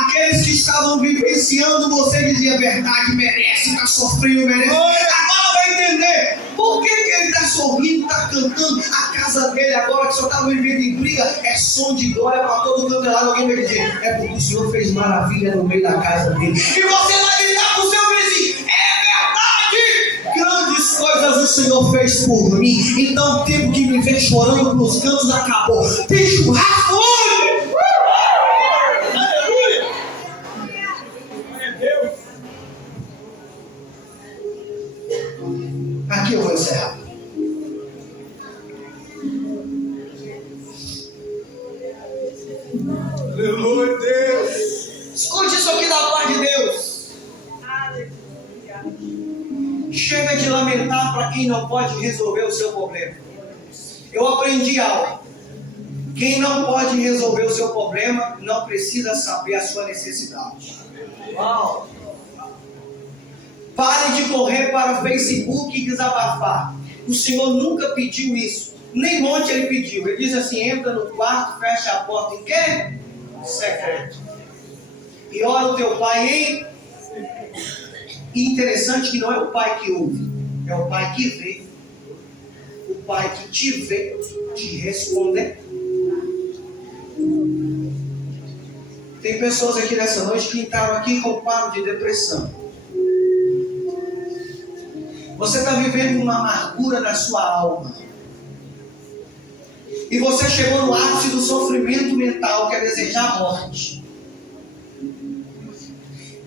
Aqueles que estavam vivenciando você diziam verdade, merece, está sofrendo, merece. Agora vai entender por que ele está sorrindo, está cantando. A casa dele agora que só estava vivendo em briga é som de glória para todo canto lado. Alguém vai dizer, é porque o Senhor fez maravilha no meio da casa dele. E você vai gritar para o seu vizinho, é verdade, grandes coisas o Senhor fez por mim. Então o tempo que me vê chorando nos cantos acabou. Tem churrasco hoje. Aqui eu vou encerrar. Aleluia, Deus. Escute isso aqui da parte de Deus. Chega de lamentar para quem não pode resolver o seu problema. Eu aprendi algo. Quem não pode resolver o seu problema não precisa saber a sua necessidade. Uau. Pare de correr para o Facebook e desabafar. O Senhor nunca pediu isso. Nem monte ele pediu. Ele diz assim, entra no quarto, fecha a porta em quê? Secreto. E ora o teu pai em... E interessante que não é o pai que ouve. É o pai que vê. O pai que te vê, te responde. Tem pessoas aqui nessa noite que entraram aqui com quadro de depressão. Você está vivendo uma amargura na sua alma. E você chegou no ápice do sofrimento mental, que é desejar a morte.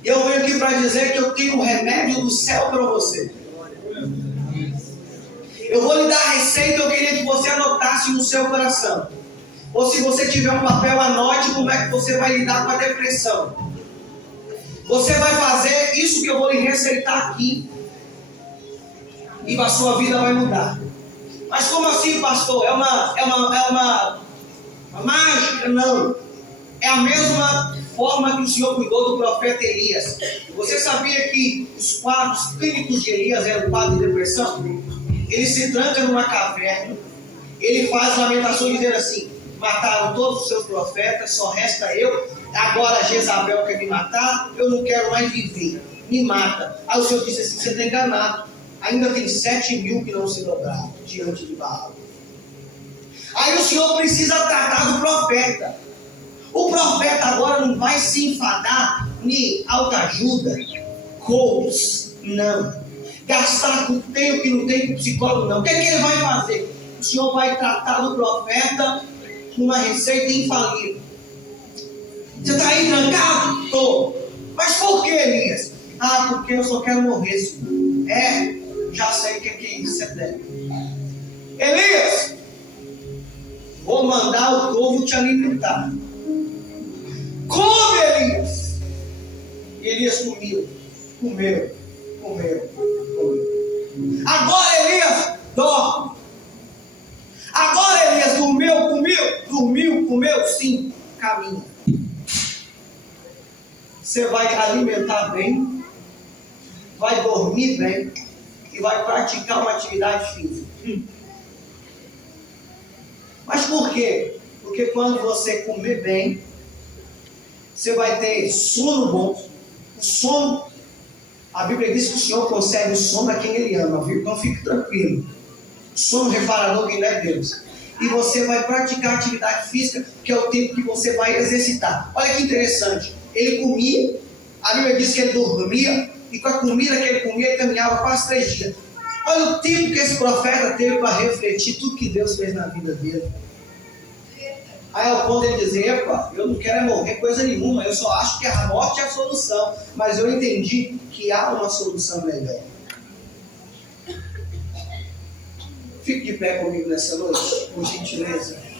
E eu venho aqui para dizer que eu tenho um remédio do céu para você. Eu vou lhe dar a receita, eu queria que você anotasse no seu coração. Ou se você tiver um papel, anote como é que você vai lidar com a depressão. Você vai fazer isso que eu vou lhe receitar aqui. E a sua vida vai mudar. Mas como assim, pastor? É uma mágica? Não. É a mesma forma que o Senhor cuidou do profeta Elias. Você sabia que os quadros clínicos de Elias eram quadros de depressão? Ele se tranca numa caverna. Ele faz lamentações dizendo assim, mataram todos os seus profetas, só resta eu. Agora Jezabel quer me matar, eu não quero mais viver. Me mata. Aí o Senhor disse assim, você está enganado. Ainda tem 7.000 que não se dobraram diante de Baal. Aí o Senhor precisa tratar do profeta. O profeta agora não vai se enfadar nem autoajuda, coach, não. Gastar com tempo que não tem com psicólogo, não. O que é que ele vai fazer? O Senhor vai tratar do profeta com uma receita infalível. Você está aí trancado? Estou. Mas por que, Elias? Ah, porque eu só quero morrer, Senhor. Já sei o que é isso, você deve. Elias, vou mandar o povo te alimentar. Come, Elias. E Elias comeu. Agora, Elias, dorme. Agora, Elias, comeu, sim, caminha. Você vai alimentar bem, vai dormir bem e vai praticar uma atividade física. Mas por quê? Porque quando você comer bem, você vai ter sono bom. O sono, a Bíblia diz que o Senhor concede o sono a quem Ele ama, viu? Então fique tranquilo. O sono reparador quem dá é Deus. E você vai praticar atividade física, que é o tempo que você vai exercitar. Olha que interessante. Ele comia, a Bíblia diz que ele dormia, e com a comida que ele comia, ele caminhava quase 3 dias. Olha o tempo que esse profeta teve para refletir tudo que Deus fez na vida dele. Aí ao ponto de dizer, epa, eu não quero morrer coisa nenhuma, eu só acho que a morte é a solução, mas eu entendi que há uma solução melhor. Fique de pé comigo nessa noite, por gentileza.